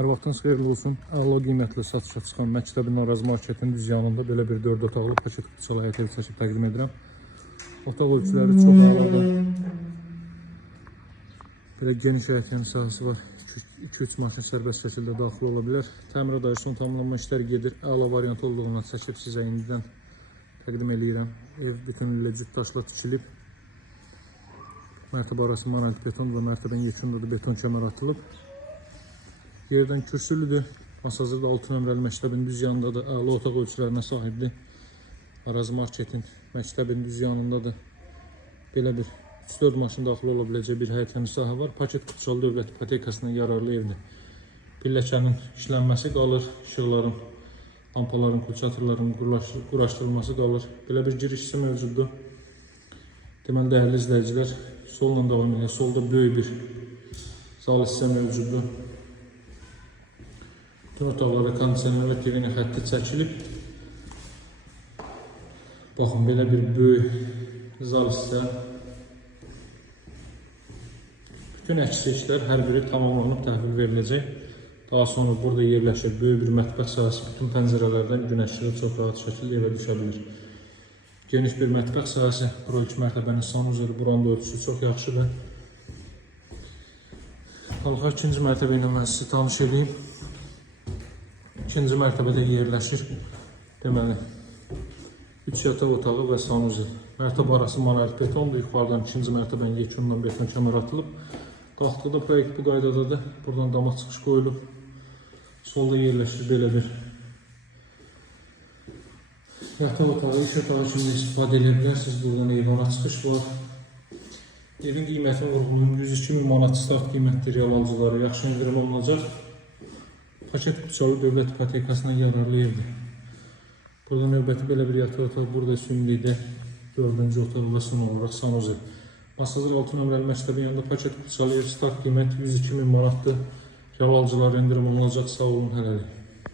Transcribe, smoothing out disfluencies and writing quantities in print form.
Hər vaxtınız xeyirli olsun. Əla qiymətli satışa çıxan Məktəbin Araz Marketin düz yanında belə bir 4 otaqlı paket qutusu həyata keçirib təqdim edirəm. Otaq ölçüləri çox əladır. Belə geniş həyətən sahəsi var. 2-3 maşın sərbəst şəkildə daxil ola bilər. Təmirə dair son tamamlanma işləri gedir. Əla variant olduğundan çəkib sizə indidən təqdim edirəm. Ev bütünlüklə cüt daşla tikilib. Mərtəbə arası monolит beton və mərtəbənin yekunda da beton kəmər atılıb. Yerdən kürsülüdür. Hazırda 6 nömrəli məktəbin düz yanındadır. Əla otaq ölçülərinə sahibdir. Araz Marketin məktəbin düz yanındadır. Belə bir 3-4 maşın daxil ola biləcək bir həyətən sahə var. Paket qutusalı dövlət ipotekasına yararlı evdir. Pilləkənin işlənməsi qalır. İşıqların, lampaların, kulçatırların quraşdırılması qalır. Belə bir girişçisi mövcuddur. Deməli, dəyərli izləyicilər, solla davam edir. Solda böyük bir zal hissə mövcuddur. Bütün otaqlara kondisioner və TV xətti çəkilib. Baxın, belə bir böyük zal hissə. Bütün əksi işlər hər biri tamamlanıb təhvil veriləcək. Daha sonra burada yerləşir böyük bir mətbəx sahəsi. Bütün pəncərələrdən gün işığı çox rahat şəkildə evə düşə bilir. Geniş bir mətbəx sahəsi. Bura 2 mərtəbənin sanuzeli, buranın da ölçüsü çox yaxşıdır. Qalxaq 2-ci mərtəbə ilə mən sizi tanış edeyim. 2-ci mərtəbədə yerləşir. Deməli, 3 yataq otağı və sanuzel. Mərtəbə arası monolit betondur. Yuxarıdan 2-ci mərtəbənin yekunundan beton kəmər atılıb. Daxildə proyekt bu qaydadadır. Buradan dama çıxış qoyulub. Solda yerləşir belə bir yataq otağı, iş otağı kimi istifadə edə bilərsiniz. Buradan eyvana çıxış var. Evin qiyməti vurğunun 102.000 manat start qiymətli real alıcıları yaxşı indirim olunacaq. Paket qutusalı dövlət ipotekasına yararlı evdir. Burada növbəti belə bir yataq otağı, burada üstünlükdə 4-cü otaq və son olaraq sanuzel. Masazır 6 nömrəli məktəbin yanında paket qutusalı ev start qiyməti 102.000 manatdır. Real alıcılara indirim olunacaq. Sağ olun, hələlik.